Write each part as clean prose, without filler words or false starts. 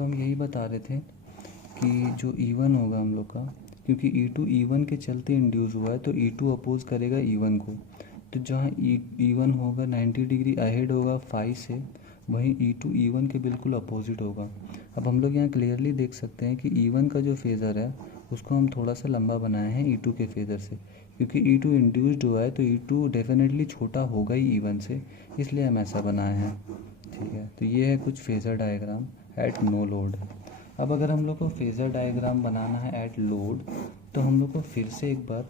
तो हम यही बता रहे थे कि जो E1 होगा हम लोग का, क्योंकि E2 E1 के चलते इंड्यूस हुआ है तो E2 अपोज करेगा E1 को। तो जहाँ E1 होगा 90 डिग्री अहेड होगा फाई से, वहीं E2 E1 के बिल्कुल अपोजिट होगा। अब हम लोग यहाँ क्लियरली देख सकते हैं कि E1 का जो फेज़र है उसको हम थोड़ा सा लंबा बनाए हैं E2 के फेज़र से, क्योंकि E2 इंड्यूस्ड हुआ है तो E2 डेफिनेटली छोटा होगा ही E1 से, इसलिए हम ऐसा बनाए हैं। ठीक है, तो ये है कुछ phasor diagram at no load. अब अगर हम लोग को फेज़र डायग्राम बनाना है एट लोड, तो हम लोग को फिर से एक बार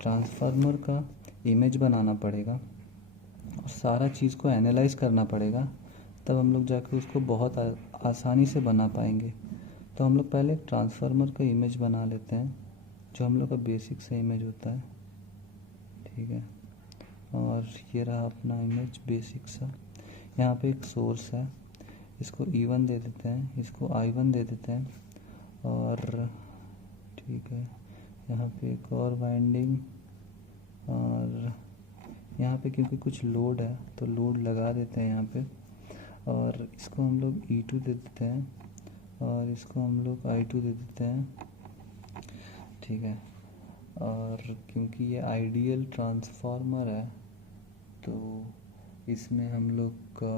ट्रांसफार्मर का इमेज बनाना पड़ेगा और सारा चीज़ को एनालाइज करना पड़ेगा, तब हम लोग जाकर उसको बहुत आसानी से बना पाएंगे। तो हम लोग पहले ट्रांसफार्मर का इमेज बना लेते हैं, जो हम लोग का बेसिक सा इमेज होता है। ठीक है, और ये रहा अपना इमेज बेसिक सा। यहाँ पे एक सोर्स है, इसको E1 दे देते हैं, इसको I1 दे देते हैं, और ठीक है यहाँ पे एक और वाइंडिंग, और यहाँ पे क्योंकि कुछ लोड है तो लोड लगा देते हैं यहाँ पे, और इसको हम लोग E2 दे देते हैं और इसको हम लोग I2 दे देते हैं। ठीक है, और क्योंकि ये आइडियल ट्रांसफार्मर है तो इसमें हम लोग का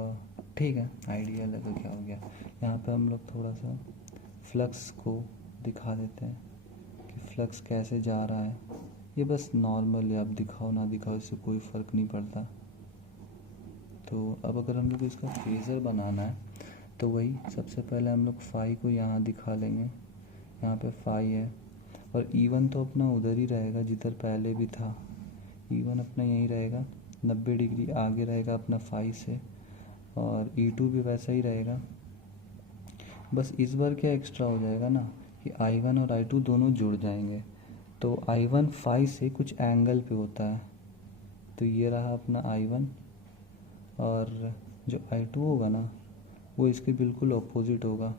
ठीक है आइडियल है तो क्या हो गया, यहाँ पे हम लोग थोड़ा सा फ्लक्स को दिखा देते हैं कि फ्लक्स कैसे जा रहा है। ये बस नॉर्मल है, आप दिखाओ ना दिखाओ इससे कोई फ़र्क नहीं पड़ता। तो अब अगर हम लोग इसका फेज़र बनाना है तो वही सबसे पहले हम लोग फाई को यहाँ दिखा लेंगे, यहाँ पे फाई है, और E1 तो अपना उधर ही रहेगा जिधर पहले भी था। E1 अपना यहीं रहेगा, 90 डिग्री आगे रहेगा अपना फाई से, और E2 भी वैसा ही रहेगा। बस इस बार क्या एक्स्ट्रा हो जाएगा ना कि I1 और I2 दोनों जुड़ जाएंगे, तो I1 फाई से कुछ एंगल पे होता है, तो ये रहा अपना I1, और जो I2 होगा ना वो इसके बिल्कुल अपोजिट होगा,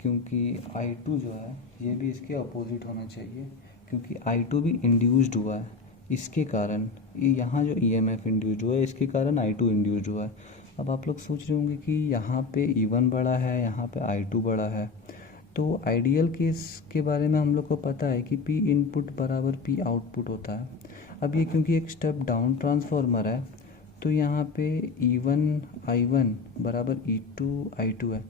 क्योंकि I2 जो है ये भी इसके अपोजिट होना चाहिए, क्योंकि I2 भी इंड्यूस्ड हुआ है, इसके कारण यहाँ जो EMF इंड्यूस्ड हुआ है इसके कारण I2 इंड्यूस्ड हुआ है। अब आप लोग सोच रहे होंगे कि यहाँ पे E1 बड़ा है, यहाँ पे I2 बड़ा है, तो आइडियल केस के बारे में हम लोग को पता है कि P इनपुट बराबर P आउटपुट होता है। अब ये क्योंकि एक स्टेप डाउन ट्रांसफार्मर है तो यहाँ पे E1 I1 बराबर E2 I2 है।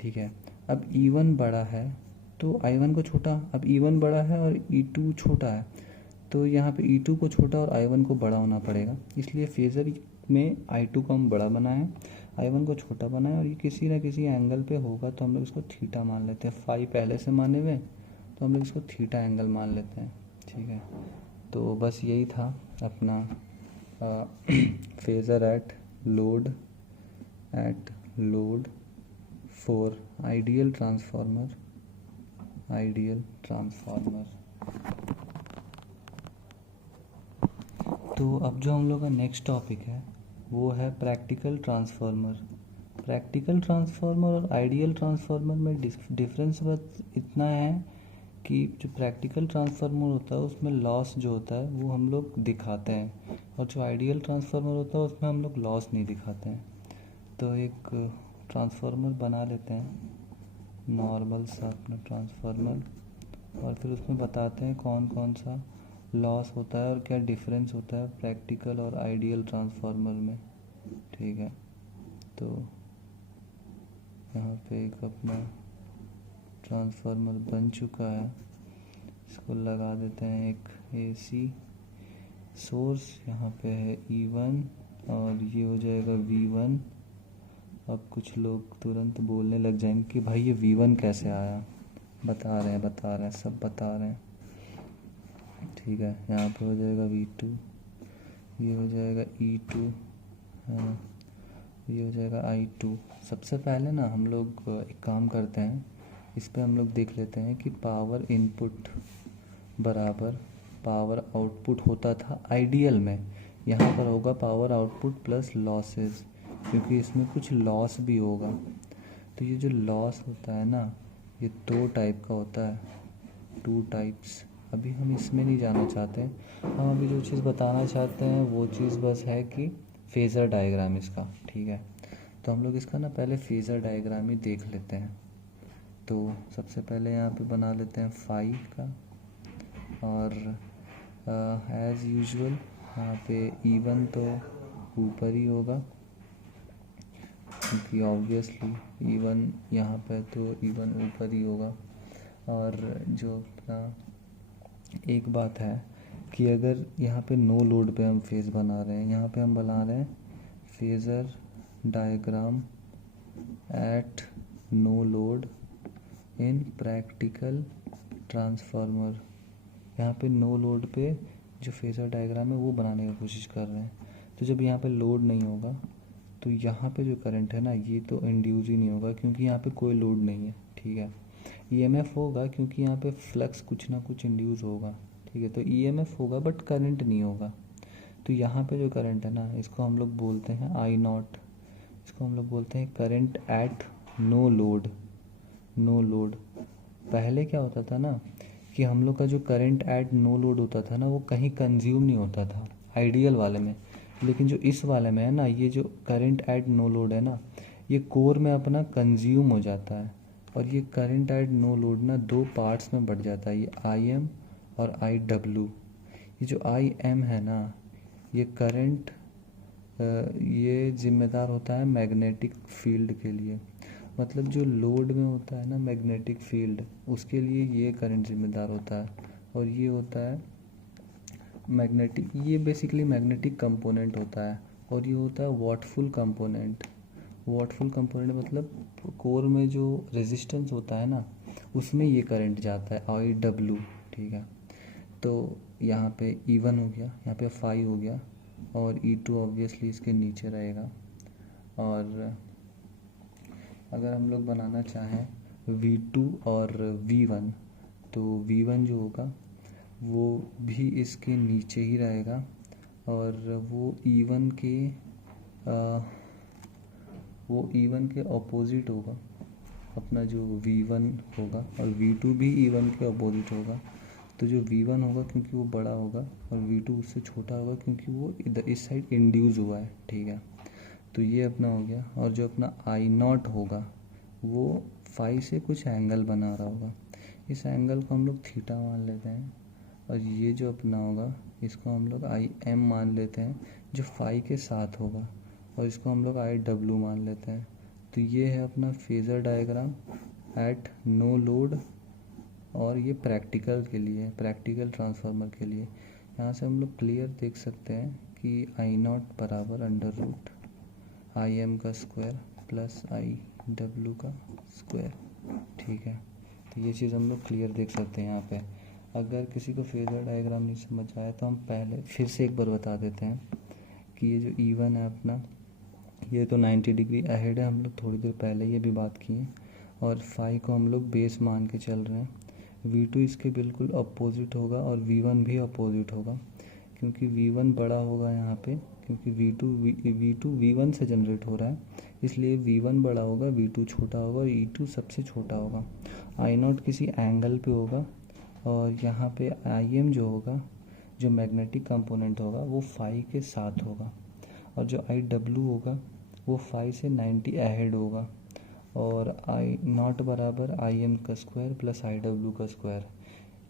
ठीक है, अब E1 बड़ा है तो I1 को छोटा, अब E1 बड़ा है और E2 छोटा है, तो यहाँ पे E2 को छोटा और I1 को बड़ा होना पड़ेगा, इसलिए फेज़र में I2 को हम बड़ा बनाएं, I1 को छोटा बनाएं, और ये किसी ना किसी एंगल पे होगा तो हम लोग इसको थीटा मान लेते हैं। फाई पहले से माने हुए तो हम लोग इसको थीटा एंगल मान लेते हैं। ठीक है, तो बस यही था अपना phasor at load for ideal transformer. तो अब जो हम लोग का नेक्स्ट टॉपिक है वो है प्रैक्टिकल ट्रांसफार्मर और आइडियल ट्रांसफार्मर में डिफरेंस बस इतना है कि जो प्रैक्टिकल ट्रांसफार्मर होता है उसमें लॉस जो होता है वो हम लोग दिखाते हैं, और जो आइडियल ट्रांसफार्मर होता है उसमें हम लोग लॉस नहीं दिखाते हैं। तो एक ट्रांसफार्मर बना लेते हैं, नॉर्मल सा अपना ट्रांसफार्मर, और फिर उसमें बताते हैं कौन कौन सा लॉस होता है और क्या डिफरेंस होता है प्रैक्टिकल और आइडियल ट्रांसफार्मर में। ठीक है, तो यहाँ पे एक अपना ट्रांसफार्मर बन चुका है, इसको लगा देते हैं एक AC सोर्स, यहाँ पे है E1 और ये हो जाएगा V1। अब कुछ लोग तुरंत बोलने लग जाएंगे कि भाई ये V1 कैसे आया, बता रहे हैं सब बता रहे हैं। ठीक है, यहाँ पे हो जाएगा V2, ये हो जाएगा E2, हाँ ये हो जाएगा I2। सबसे पहले ना हम लोग एक काम करते हैं, इस पे हम लोग देख लेते हैं कि पावर इनपुट बराबर पावर आउटपुट होता था आइडियल में, यहाँ पर होगा पावर आउटपुट प्लस लॉसेस, क्योंकि इसमें कुछ लॉस भी होगा। तो ये जो लॉस होता है ना ये 2 टाइप का होता है, 2 टाइप्स। अभी हम इसमें नहीं जाना चाहते, हम अभी जो चीज़ बताना चाहते हैं वो चीज़ बस है कि फेज़र डायग्राम इसका। ठीक है, तो हम लोग इसका ना पहले फेज़र डायग्राम ही देख लेते हैं। तो सबसे पहले यहाँ पे बना लेते हैं 5 का, और एज़ यूजुअल यहाँ पे E1 तो ऊपर ही होगा, क्योंकि ऑब्वियसली E1 यहाँ पे तो E1 ऊपर ही होगा। और जो अपना एक बात है कि अगर यहाँ पे नो लोड पे हम फेज़ बना रहे हैं, यहाँ पे हम बना रहे हैं phasor diagram at no load in practical transformer. यहाँ पे नो लोड पे जो फेज़र डायग्राम है वो बनाने की कोशिश कर रहे हैं। तो जब यहाँ पे लोड नहीं होगा तो यहाँ पे जो करंट है ना, ये तो इंड्यूस ही नहीं होगा, क्योंकि यहाँ पे कोई लोड नहीं है, ठीक है। ईएमएफ होगा क्योंकि यहाँ पे फ्लक्स कुछ ना कुछ इंड्यूस होगा, ठीक है। तो ईएमएफ होगा बट करंट नहीं होगा। तो यहाँ पे जो करंट है ना, इसको हम लोग बोलते हैं आई नॉट, इसको हम लोग बोलते हैं current at no load. No load पहले क्या होता था ना कि हम लोग का जो करंट एट नो लोड होता था ना, वो कहीं कंज्यूम नहीं होता था आइडियल वाले में। लेकिन जो इस वाले में है ना, ये जो करंट एट नो लोड है ना, ये कोर में अपना कंज्यूम हो जाता है। और ये करंट एट नो लोड ना 2 पार्ट्स में बढ़ जाता है, ये आई एम और आई डब्ल्यू। ये जो आई एम है ना, ये करंट ये जिम्मेदार होता है मैग्नेटिक फील्ड के लिए। मतलब जो लोड में होता है ना मैग्नेटिक फील्ड, उसके लिए ये करंट जिम्मेदार होता है। और ये होता है मैग्नेटिक, ये बेसिकली मैग्नेटिक कंपोनेंट होता है। और ये होता है वॉटफुल कंपोनेंट। वॉटफुल कंपोनेंट मतलब कोर में जो रेजिस्टेंस होता है ना, उसमें ये करंट जाता है, आई डब्ल्यू, ठीक है। तो यहाँ पे E1 हो गया, यहाँ पे 5 हो गया, और E2 ऑब्वियसली इसके नीचे रहेगा। और अगर हम लोग बनाना चाहें V2 और V1, तो V1 जो होगा वो भी इसके नीचे ही रहेगा, और वो E1 के अपोजिट होगा। अपना जो V1 होगा, और V2 भी E1 के अपोजिट होगा। तो जो V1 होगा क्योंकि वो बड़ा होगा, और V2 उससे छोटा होगा क्योंकि वो इधर इस साइड इंड्यूस हुआ है, ठीक है। तो ये अपना हो गया। और जो अपना आई नॉट होगा वो 5 से कुछ एंगल बना रहा होगा, इस एंगल को हम लोग थीटा मान लेते हैं। और ये जो अपना होगा इसको हम लोग आई एम मान लेते हैं, जो 5 के साथ होगा, और इसको हम लोग आई डब्ल्यू मान लेते हैं। तो ये है अपना phasor diagram at no load, और ये प्रैक्टिकल के लिए, प्रैक्टिकल ट्रांसफार्मर के लिए। यहाँ से हम लोग क्लियर देख सकते हैं कि आई नॉट बराबर अंडर रूट आई एम का स्क्वायर प्लस आई डब्ल्यू का स्क्वायर, ठीक है। तो ये चीज़ हम लोग क्लियर देख सकते हैं यहाँ पे। अगर किसी को फेज़र डायग्राम नहीं समझ आया तो हम पहले फिर से एक बार बता देते हैं कि ये जो E1 है अपना, ये तो 90 डिग्री अहेड है, हम लोग थोड़ी देर पहले ये भी बात किए। और 5 को हम लोग बेस मान के चल रहे हैं। V2 इसके बिल्कुल अपोजिट होगा, और V1 भी अपोजिट होगा, क्योंकि V1 बड़ा होगा यहाँ पे, क्योंकि V2 V1 से जनरेट हो रहा है, इसलिए V1 बड़ा होगा, V2 छोटा होगा, और E2 सबसे छोटा होगा। आई नॉट किसी एंगल पे होगा, और यहाँ पे आई एम जो होगा, जो मैग्नेटिक कंपोनेंट होगा, वो 5 के साथ होगा। और जो आई डब्ल्यू होगा वो 5 से 90 अहेड होगा। और आई नॉट बराबर आई एम का स्क्वायर प्लस आई डब्ल्यू का स्क्वायर।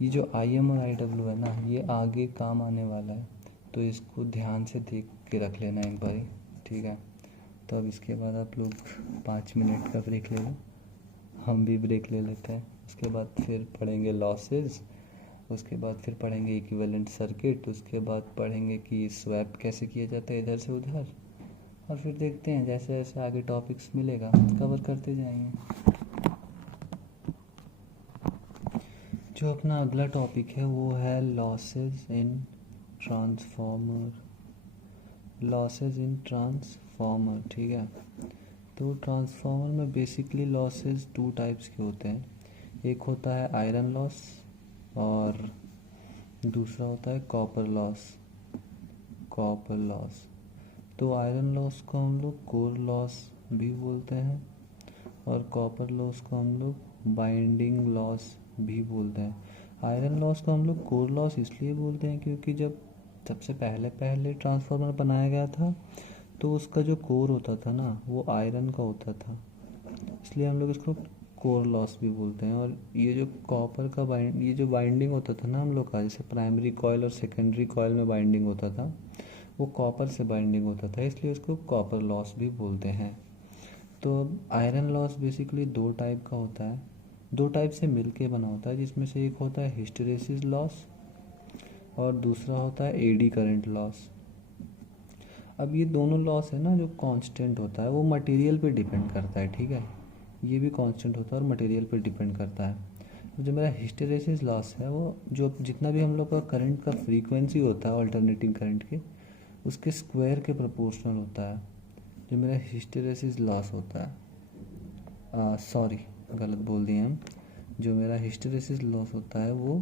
ये जो आई एम और आई डब्ल्यू है ना, ये आगे काम आने वाला है, तो इसको ध्यान से देख के रख लेना एक बार, ठीक है। तो अब इसके बाद आप लोग 5 मिनट का ब्रेक ले लो, हम भी ब्रेक ले लेते हैं। उसके बाद फिर पढ़ेंगे लॉसेस, उसके बाद फिर पढ़ेंगे इक्विवेलेंट सर्किट, उसके बाद पढ़ेंगे कि स्वैप कैसे किया जाता है इधर से उधर। और फिर देखते हैं जैसे जैसे आगे टॉपिक्स मिलेगा कवर करते जाएंगे। जो अपना अगला टॉपिक है वो है losses in transformer. Losses in transformer, ठीक है। तो ट्रांसफॉर्मर में बेसिकली लॉसेस 2 टाइप्स के होते हैं। एक होता है आयरन लॉस, और दूसरा होता है कॉपर लॉस। कॉपर लॉस, तो आयरन लॉस को हम लोग कोर लॉस भी बोलते हैं, और कॉपर लॉस को हम लोग बाइंडिंग लॉस भी बोलते हैं। आयरन लॉस को हम लोग कोर लॉस इसलिए बोलते हैं क्योंकि जब सबसे पहले ट्रांसफार्मर बनाया गया था, तो उसका जो कोर होता था ना, वो आयरन का होता था, इसलिए हम लोग इसको कोर लॉस भी बोलते हैं। और ये जो कॉपर का ये जो बाइंडिंग होता था ना हम लोग का, जैसे प्राइमरी कॉयल और सेकेंडरी कॉयल में बाइंडिंग होता था, वो कॉपर से बाइंडिंग होता था, इसलिए उसको कॉपर लॉस भी बोलते हैं। तो अब आयरन लॉस बेसिकली दो टाइप का होता है, दो टाइप से मिल के बना होता है, जिसमें से एक होता है हिस्टेरेसिस लॉस और दूसरा होता है एडी करंट लॉस। अब ये दोनों लॉस है ना जो कांस्टेंट होता है, वो मटेरियल पे डिपेंड करता है, ठीक है। ये भी कांस्टेंट होता है और मटेरियल पे डिपेंड करता है। तो जो मेरा हिस्टेरेसिस लॉस है, वो जो जितना भी हम लोग का करंट का फ्रीक्वेंसी होता है अल्टरनेटिंग करंट के, उसके स्क्वायर के प्रोपोर्शनल होता है जो मेरा हिस्टेरेसिस लॉस होता है। सॉरी, गलत बोल दिए हम। जो मेरा हिस्टेरेसिस लॉस होता है वो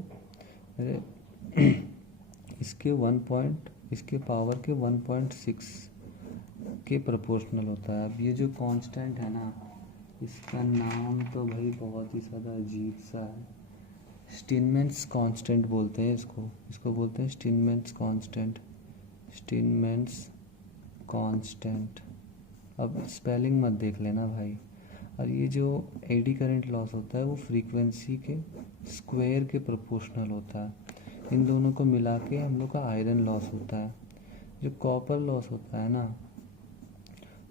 मेरे इसके पावर के 1.6 के प्रोपोर्शनल होता है। अब ये जो कांस्टेंट है ना, इसका नाम तो भाई बहुत ही ज़्यादा अजीब सा है। स्टीनमेंस कांस्टेंट बोलते हैं इसको बोलते हैं स्टीनमेंस कांस्टेंट। अब स्पेलिंग मत देख लेना भाई। और ये जो एडी करंट लॉस होता है वो फ्रीक्वेंसी के स्क्वायर के प्रोपोर्शनल होता है। इन दोनों को मिला के हम लोग का आयरन लॉस होता है। जो कॉपर लॉस होता है ना,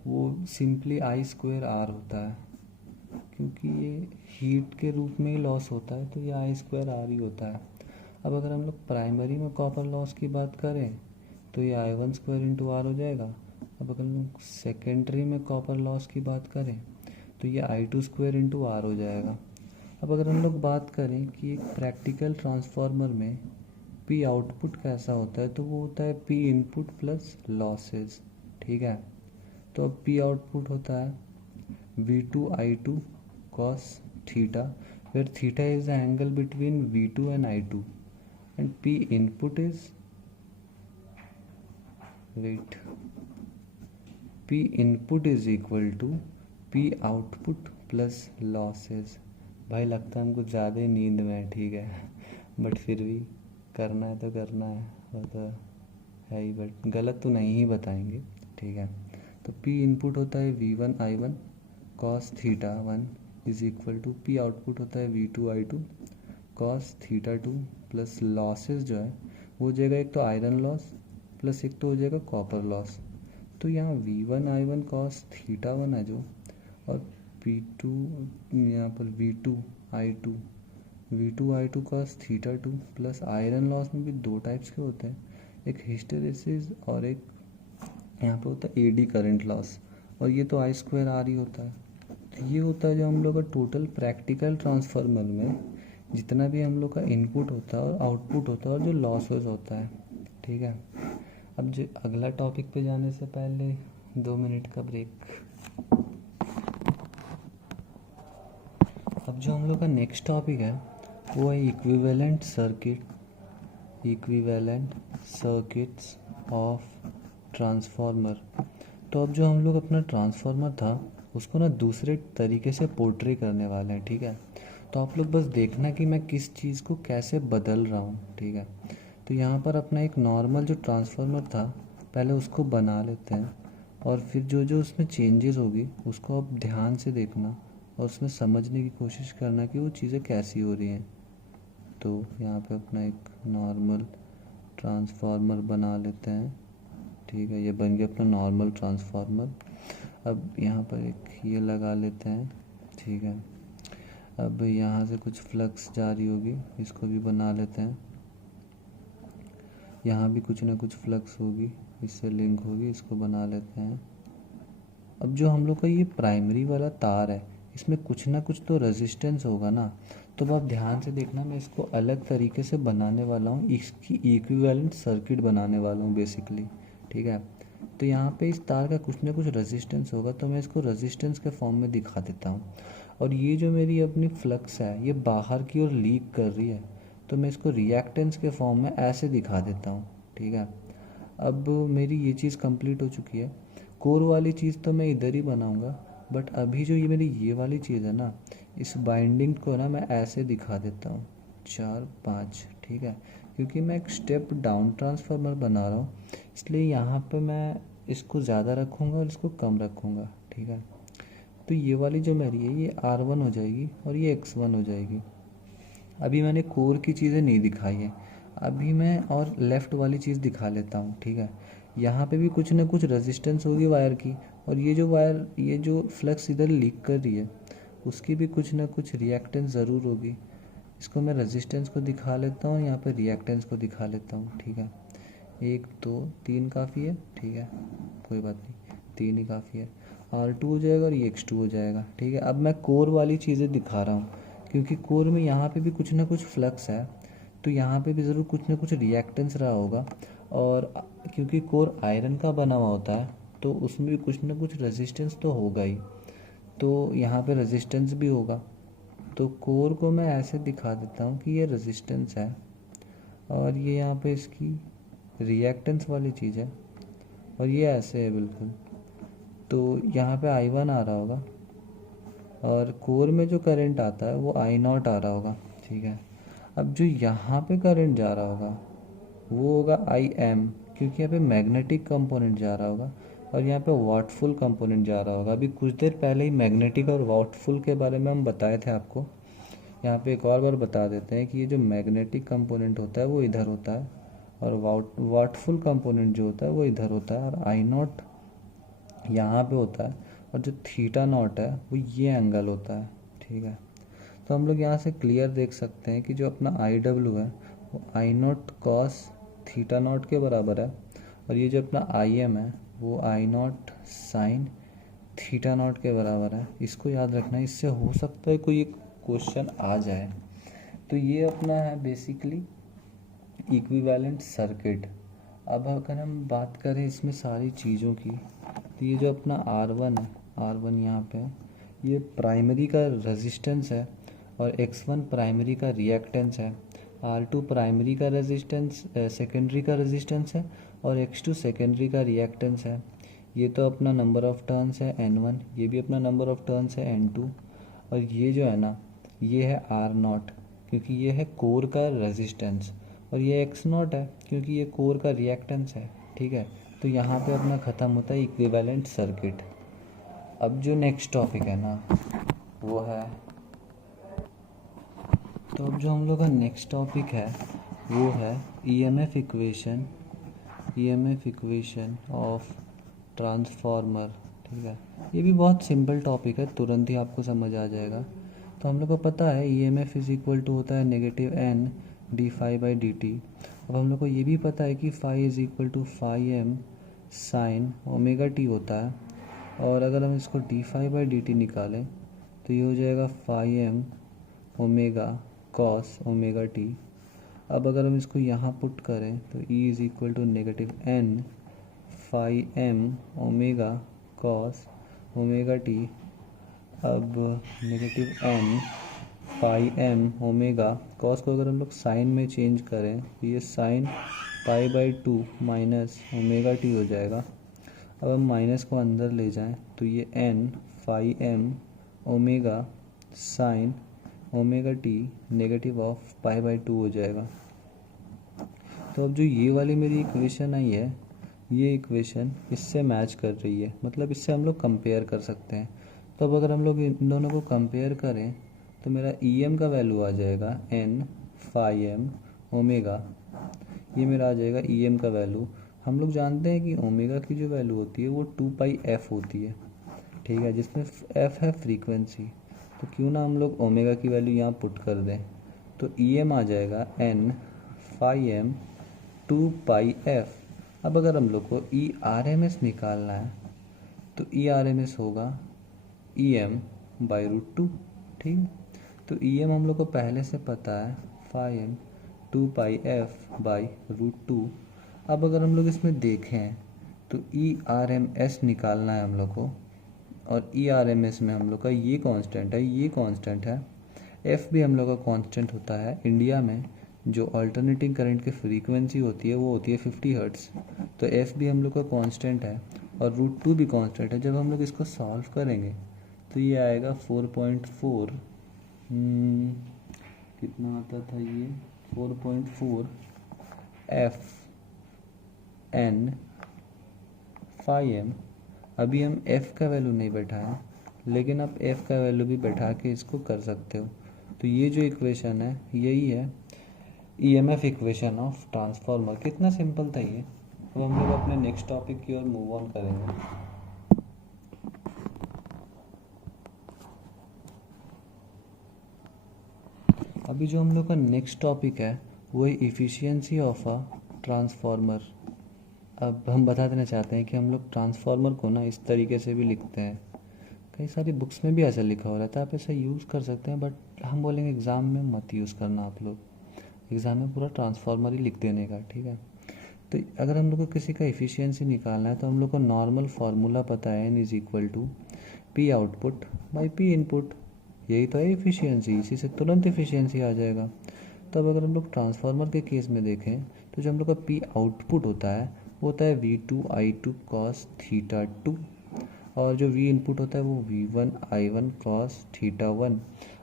वो सिंपली I²R होता है, क्योंकि ये हीट के रूप में ही लॉस होता है, तो ये I²R ही होता है। अब अगर हम लोग प्राइमरी में कॉपर लॉस की बात करें तो ये I1² R हो जाएगा। अब अगर हम लोग सेकेंडरी में कॉपर लॉस की बात करें तो ये I2² R हो जाएगा। अब अगर हम लोग बात करें कि एक प्रैक्टिकल ट्रांसफार्मर में P आउटपुट कैसा होता है, तो वो होता है P इनपुट प्लस लॉसेस, ठीक है। तो अब P आउटपुट होता है V2I2 cos theta, where theta is the angle between V2 and I2, and P input is equal to P output plus losses। भाई लगता है हमको ज़्यादा ही नींद में है, ठीक है, बट फिर भी करना है तो करना है, वो तो है ही, बट गलत तो नहीं ही बताएंगे, ठीक है। तो P इनपुट होता है V1I1 cos theta 1 is equal to P output होता है V2I2 cos theta 2 plus losses जो है वो हो जाएगा एक तो आयरन लॉस प्लस एक तो हो जाएगा कॉपर लॉस। तो यहाँ V1I1 cos थीटा 1 है जो, और P2 यहाँ पर V2I2 cos theta 2 plus iron loss में भी दो टाइप्स के होते हैं, एक हिस्टेरेसिस और एक यहाँ पे होता है एडी करंट लॉस, और ये तो I²R ही होता है। तो ये होता है जो हम लोग का टोटल प्रैक्टिकल ट्रांसफार्मर में जितना भी हम लोग का इनपुट होता है और आउटपुट होता है और जो लॉसेस होता है, ठीक है। अब जो अगला टॉपिक पे जाने से पहले 2 मिनट का ब्रेक। अब जो हम लोग का नेक्स्ट टॉपिक है वो है इक्विवेलेंट सर्किट्स ऑफ ट्रांसफार्मर। तो अब जो हम लोग अपना ट्रांसफार्मर था उसको ना दूसरे तरीके से पोर्ट्रे करने वाले हैं, ठीक है। तो आप लोग बस देखना कि मैं किस चीज़ को कैसे बदल रहा हूँ, ठीक है। तो यहाँ पर अपना एक नॉर्मल जो ट्रांसफार्मर था पहले उसको बना लेते हैं, और फिर जो जो उसमें चेंजेस होगी उसको आप ध्यान से देखना और उसमें समझने की कोशिश करना कि वो चीज़ें कैसी हो रही हैं। तो यहाँ पे अपना एक नॉर्मल ट्रांसफार्मर बना लेते हैं, ठीक है। ये बन गया अपना नॉर्मल ट्रांसफार्मर। अब यहाँ पर एक ये लगा लेते हैं, ठीक है। अब यहाँ से कुछ फ्लक्स जारी होगी, इसको भी बना लेते हैं। यहाँ भी कुछ ना कुछ फ्लक्स होगी, इससे लिंक होगी, इसको बना लेते हैं। अब जो हम लोग का ये प्राइमरी वाला तार है इसमें कुछ ना कुछ तो रेजिस्टेंस होगा ना, तो अब आप ध्यान से देखना, मैं इसको अलग तरीके से बनाने वाला हूँ, इसकी इक्विवेलेंट सर्किट बनाने वाला हूँ बेसिकली, ठीक है। तो यहाँ पे इस तार का कुछ ना कुछ रेजिस्टेंस होगा, तो मैं इसको रेजिस्टेंस के फॉर्म में दिखा देता हूँ। और ये जो मेरी अपनी फ्लक्स है ये बाहर की ओर लीक कर रही है, तो मैं इसको रिएक्टेंस के फॉर्म में ऐसे दिखा देता हूँ, ठीक है। अब मेरी ये चीज़ कंप्लीट हो चुकी है। कोर वाली चीज़ तो मैं इधर ही बनाऊँगा, बट अभी जो ये मेरी ये वाली चीज़ है ना, इस बाइंडिंग को ना मैं ऐसे दिखा देता हूँ 4 5, ठीक है। क्योंकि मैं एक स्टेप डाउन ट्रांसफार्मर बना रहा हूँ, इसलिए यहाँ पे मैं इसको ज़्यादा रखूँगा और इसको कम रखूँगा, ठीक है। तो ये वाली जो मेरी है ये R1 हो जाएगी और ये X1 हो जाएगी। अभी मैंने कोर की चीज़ें नहीं दिखाई है, अभी मैं और लेफ़्ट वाली चीज़ दिखा लेता हूँ, ठीक है। यहाँ पे भी कुछ ना कुछ रेजिस्टेंस होगी वायर की, और ये जो वायर, ये जो फ्लक्स इधर लीक कर रही है उसकी भी कुछ ना कुछ रिएक्टेंस ज़रूर होगी। इसको मैं रेजिस्टेंस को दिखा लेता हूँ, यहाँ पे रिएक्टेंस को दिखा लेता हूँ, ठीक है। 1 2 3 काफ़ी है, ठीक है, कोई बात नहीं, 3 ही काफ़ी है। R2 हो जाएगा और ये X2 हो जाएगा, ठीक है। अब मैं कोर वाली चीज़ें दिखा रहा हूँ, क्योंकि कोर में यहाँ पे भी कुछ ना कुछ फ्लक्स है, तो यहाँ पे भी ज़रूर कुछ ना कुछ रिएक्टेंस रहा होगा। और क्योंकि कोर आयरन का बना हुआ होता है तो उसमें भी कुछ ना कुछ रेजिस्टेंस तो होगा ही, तो यहाँ पे रेजिस्टेंस भी होगा। तो कोर को मैं ऐसे दिखा देता हूँ कि ये रेजिस्टेंस है और ये यहाँ पे इसकी रिएक्टेंस वाली चीज़ है, और ये ऐसे है बिल्कुल। तो यहाँ पे I1 आ रहा होगा और कोर में जो करंट आता है वो I0 आ रहा होगा, ठीक है। अब जो यहाँ पे करंट जा रहा होगा वो होगा IM, क्योंकि यहाँ पे मैग्नेटिक कंपोनेंट जा रहा होगा और यहाँ पे वॉटफुल कंपोनेंट जा रहा होगा। अभी कुछ देर पहले ही मैग्नेटिक और वॉटफुल के बारे में हम बताए थे आपको। यहाँ पे एक और बार बता देते हैं कि ये जो मैग्नेटिक कंपोनेंट होता है वो इधर होता है और वॉटफुल कंपोनेंट जो होता है वो इधर होता है, और I0 यहाँ पे होता है, और जो थीटा नॉट है वो ये एंगल होता है, ठीक है। तो हम लोग यहाँ से क्लियर देख सकते हैं कि जो अपना IW है वो I0 कॉस थीटा नॉट के बराबर है, और ये जो अपना IM है वो I0 साइन थीटा नॉट के बराबर है। इसको याद रखना है, इससे हो सकता है कोई एक क्वेश्चन आ जाए। तो ये अपना है बेसिकली इक्विवेलेंट सर्किट। अब अगर हम बात करें इसमें सारी चीज़ों की, तो ये जो अपना R1 है, R1 यहाँ पे है, ये प्राइमरी का रेजिस्टेंस है और X1 प्राइमरी का रिएक्टेंस है, R2 प्राइमरी का रेजिस्टेंस सेकेंडरी का रेजिस्टेंस है और X2 सेकेंडरी का रिएक्टेंस है। ये तो अपना नंबर ऑफ टर्न्स है N1, ये भी अपना नंबर ऑफ टर्न्स है N2, और ये जो है ना ये है R0, क्योंकि ये है कोर का रेजिस्टेंस, और ये X0 है क्योंकि ये कोर का रिएक्टेंस है, ठीक है। तो यहाँ पे अपना ख़त्म होता है इक्विवेलेंट सर्किट। अब जो नेक्स्ट टॉपिक है ना वो है, तो अब जो हम लोग का नेक्स्ट टॉपिक है वो है EMF इक्वेशन ऑफ ट्रांसफार्मर, ठीक है। ये भी बहुत सिंपल टॉपिक है, तुरंत ही आपको समझ आ जाएगा। तो हम लोग को पता है EMF इज इक्वल टू होता है -N d∅dt। अब हम लोग को ये भी पता है कि phi is equal to m sine omega t होता है, और अगर हम इसको d∅dt निकालें तो ये हो जाएगा m omega cos omega t। अब अगर हम इसको यहाँ पुट करें तो E is equal to -N m omega cos omega t। अब -N m ओमेगा कॉस को अगर हम लोग साइन में चेंज करें तो ये साइन π/2 माइनस ओमेगा t हो जाएगा। अब हम माइनस को अंदर ले जाएं तो ये N m omega sine omega t negative of π/2 हो जाएगा। तो अब जो ये वाली मेरी इक्वेशन आई है, ये इक्वेशन इससे मैच कर रही है, मतलब इससे हम लोग कंपेयर कर सकते हैं। तो अब अगर हम लोग इन दोनों को कंपेयर करें तो मेरा EM का वैल्यू आ जाएगा N m ओमेगा, ये मेरा आ जाएगा EM का वैल्यू। हम लोग जानते हैं कि ओमेगा की जो वैल्यू होती है वो 2πf होती है, ठीक है, जिसमें f है फ्रीक्वेंसी। तो क्यों ना हम लोग ओमेगा की वैल्यू यहाँ पुट कर दें, तो EM आ जाएगा N m 2πf। अब अगर हम लोग को ERMS निकालना है तो ERMS होगा EM/√2, ठीक है। तो EM हम लोग को पहले से पता है m 2πf/√2। अब अगर हम लोग इसमें देखें तो ERMS निकालना है हम लोग को, और ERMS में हम लोग का ये कांस्टेंट है, ये कांस्टेंट है। F भी हम लोग का कांस्टेंट होता है। इंडिया में जो अल्टरनेटिंग करंट की फ्रीक्वेंसी होती है वो होती है 50 हर्ट्ज़, तो F भी हम लोग का कांस्टेंट है और √2 भी कांस्टेंट है। जब हम लोग इसको सॉल्व करेंगे तो ये आएगा 4.4, कितना आता था ये 4.4 F N m। अभी हम F का वैल्यू नहीं बैठाएं, लेकिन आप एफ का वैल्यू भी बैठा के इसको कर सकते हो। तो ये जो इक्वेशन है यही है ईएमएफ इक्वेशन ऑफ ट्रांसफार्मर। कितना सिंपल था ये। अब हम लोग अपने नेक्स्ट टॉपिक की ओर मूव ऑन करेंगे। अभी जो हम लोग का नेक्स्ट टॉपिक है वो है इफ़िशियंसी ऑफ अ ट्रांसफार्मर। अब हम बता देना चाहते हैं कि हम लोग ट्रांसफार्मर को ना इस तरीके से भी लिखते हैं, कई सारी बुक्स में भी ऐसा लिखा हो रहता है, आप ऐसा यूज़ कर सकते हैं, बट हम बोलेंगे एग्ज़ाम में मत यूज़ करना। आप लोग एग्ज़ाम में पूरा ट्रांसफार्मर ही लिख देने का, ठीक है। तो अगर हम लोग को किसी का इफ़िशियंसी निकालना है तो हम लोग को नॉर्मल फार्मूला पता है, n = P output by P input. यही तो है इफ़िशियंसी, इसी से तुरंत इफ़िशियंसी आ जाएगा। तब अगर हम लोग ट्रांसफार्मर के केस में देखें तो जो हम लोग का P आउटपुट होता है वो होता है V2I2 cos θ2, और जो V इनपुट होता है वो V1I1 cos θ1।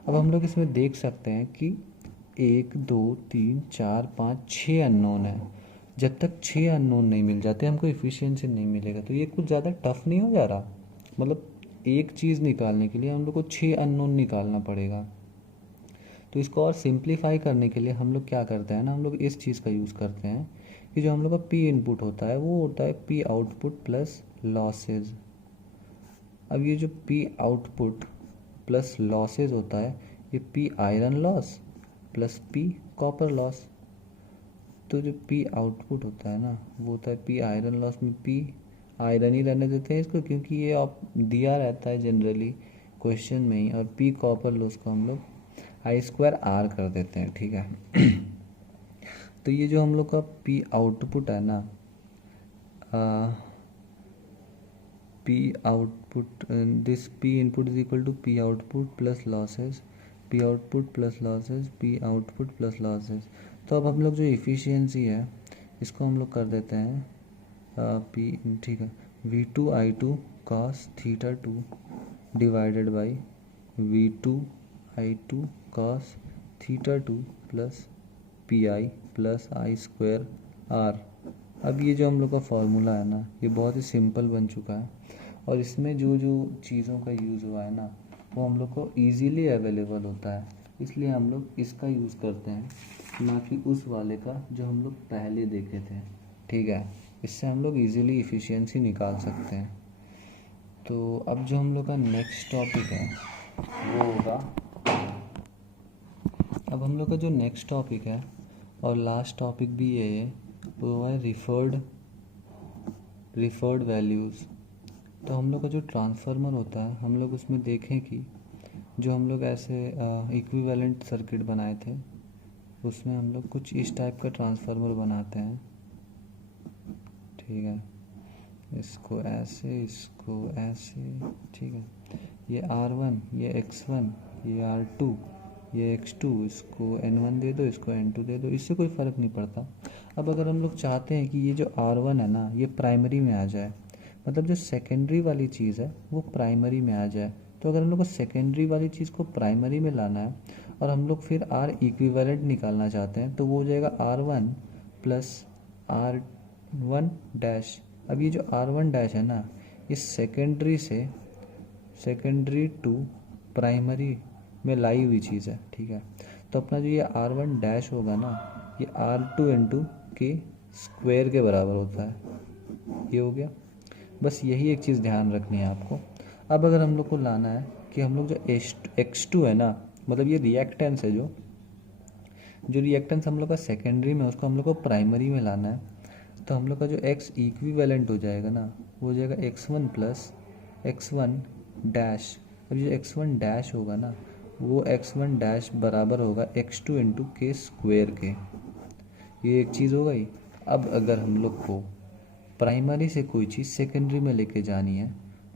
अब हम लोग इसमें देख सकते हैं कि 1 2 3 4 5 6 अननोन है। जब तक 6 अननोन नहीं मिल जाते हमको इफ़िशियंसी नहीं मिलेगा। तो ये कुछ ज़्यादा टफ नहीं हो जा रहा, मतलब एक चीज़ निकालने के लिए हम लोग को 6 अननोन निकालना पड़ेगा। तो इसको और सिंप्लीफाई करने के लिए हम लोग क्या करते हैं ना, हम लोग इस चीज़ का यूज़ करते हैं कि जो हम लोग का P इनपुट होता है वो होता है P आउटपुट प्लस लॉसेज। अब ये जो P आउटपुट प्लस लॉसेज होता है ये P iron loss plus P copper loss. तो जो P आउटपुट होता है ना वो होता है P आयरन लॉस में P आयरन ही रहने देते हैं इसको, क्योंकि ये आप दिया रहता है जनरली क्वेश्चन में ही, और P कॉपर लॉस को हम लोग I2R कर देते हैं, ठीक है। तो ये जो हम लोग का P आउटपुट है ना, P output this P input is equal to P output plus losses, P output plus losses, P output plus losses. तो अब हम लोग जो इफ़िशियंसी है इसको हम लोग कर देते हैं P, ठीक है, V2I2 cos θ2 divided by V2I2 cos θ2 plus PI plus I2R। अब ये जो हम लोग का फॉर्मूला है ना ये बहुत ही सिंपल बन चुका है, और इसमें जो जो चीज़ों का यूज़ हुआ है ना वो हम लोग को ईजीली अवेलेबल होता है, इसलिए हम लोग इसका यूज़ करते हैं, ना कि उस वाले का जो हम लोग पहले देखे थे, ठीक है। इससे हम लोग ईजीली इफ़िशियंसी निकाल सकते हैं। तो अब जो हम लोग का नेक्स्ट टॉपिक है वो होगा, अब हम लोग का जो नेक्स्ट टॉपिक है और लास्ट टॉपिक भी ये है वो है रिफर्ड वैल्यूज़। तो हम लोग का जो ट्रांसफार्मर होता है हम लोग उसमें देखें कि जो हम लोग ऐसे इक्विवेलेंट सर्किट बनाए थे उसमें हम लोग कुछ इस टाइप का ट्रांसफार्मर बनाते हैं, ठीक है। इसको ऐसे, इसको ऐसे, ठीक है। ये R1, ये X1, ये R2, ये X2, इसको N1 दे दो, इसको N2 दे दो, इससे कोई फ़र्क नहीं पड़ता। अब अगर हम लोग चाहते हैं कि ये जो R1 है ना ये प्राइमरी में आ जाए, मतलब जो सेकेंडरी वाली चीज़ है वो प्राइमरी में आ जाए, तो अगर हम लोग को सेकेंडरी वाली चीज़ को प्राइमरी में लाना है और हम लोग फिर R इक्विवेलेंट निकालना चाहते हैं तो वो हो जाएगा R1 प्लस R1 डैश। अब ये जो R1 डैश है ना ये सेकेंडरी से सेकेंडरी टू प्राइमरी में लाई हुई चीज़ है, ठीक है। तो अपना जो ये R1 डैश होगा ना ये R2 इंटू के स्क्वायर के बराबर होता है, ये हो गया। बस यही एक चीज़ ध्यान रखनी है आपको। अब अगर हम लोग को लाना है कि हम लोग जो X2 है ना, मतलब ये रिएक्टेंस है, जो रिएक्टेंस हम लोग का सेकेंडरी में उसको हम लोग को प्राइमरी में लाना है, तो हम लोग का जो X इक्विवेलेंट हो जाएगा ना वो हो जाएगा X1 प्लस X1 डैश। अब जो X1 डैश होगा ना वो X1 डैश बराबर होगा X2 इंटू के स्क्वायर के, ये एक चीज़ हो गई। अब अगर हम लोग को प्राइमरी से कोई चीज़ सेकेंडरी में लेके जानी है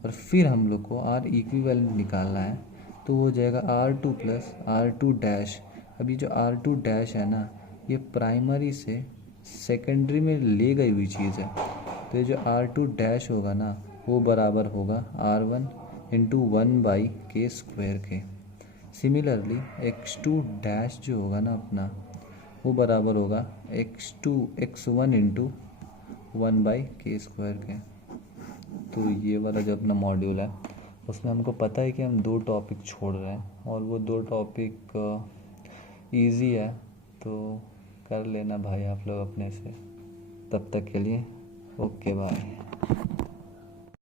और फिर हम लोग को R इक्विवेलेंट निकालना है तो वो हो जाएगा R2 प्लस R2 डैश। अब ये जो R2 डैश है ना ये प्राइमरी से सेकेंडरी में ले गई हुई चीज़ है, तो ये जो R2 डैश होगा ना वो बराबर होगा R1 इंटू 1/k² के। सिमिलरली X2 डैश जो होगा ना अपना वो बराबर होगा X1 इंटू 1/k² के। तो ये वाला जो अपना मॉड्यूल है उसमें हमको पता है कि हम 2 टॉपिक छोड़ रहे हैं और वो 2 टॉपिक ईजी है, तो कर लेना भाई आप लोग अपने से। तब तक के लिए ओके बाय।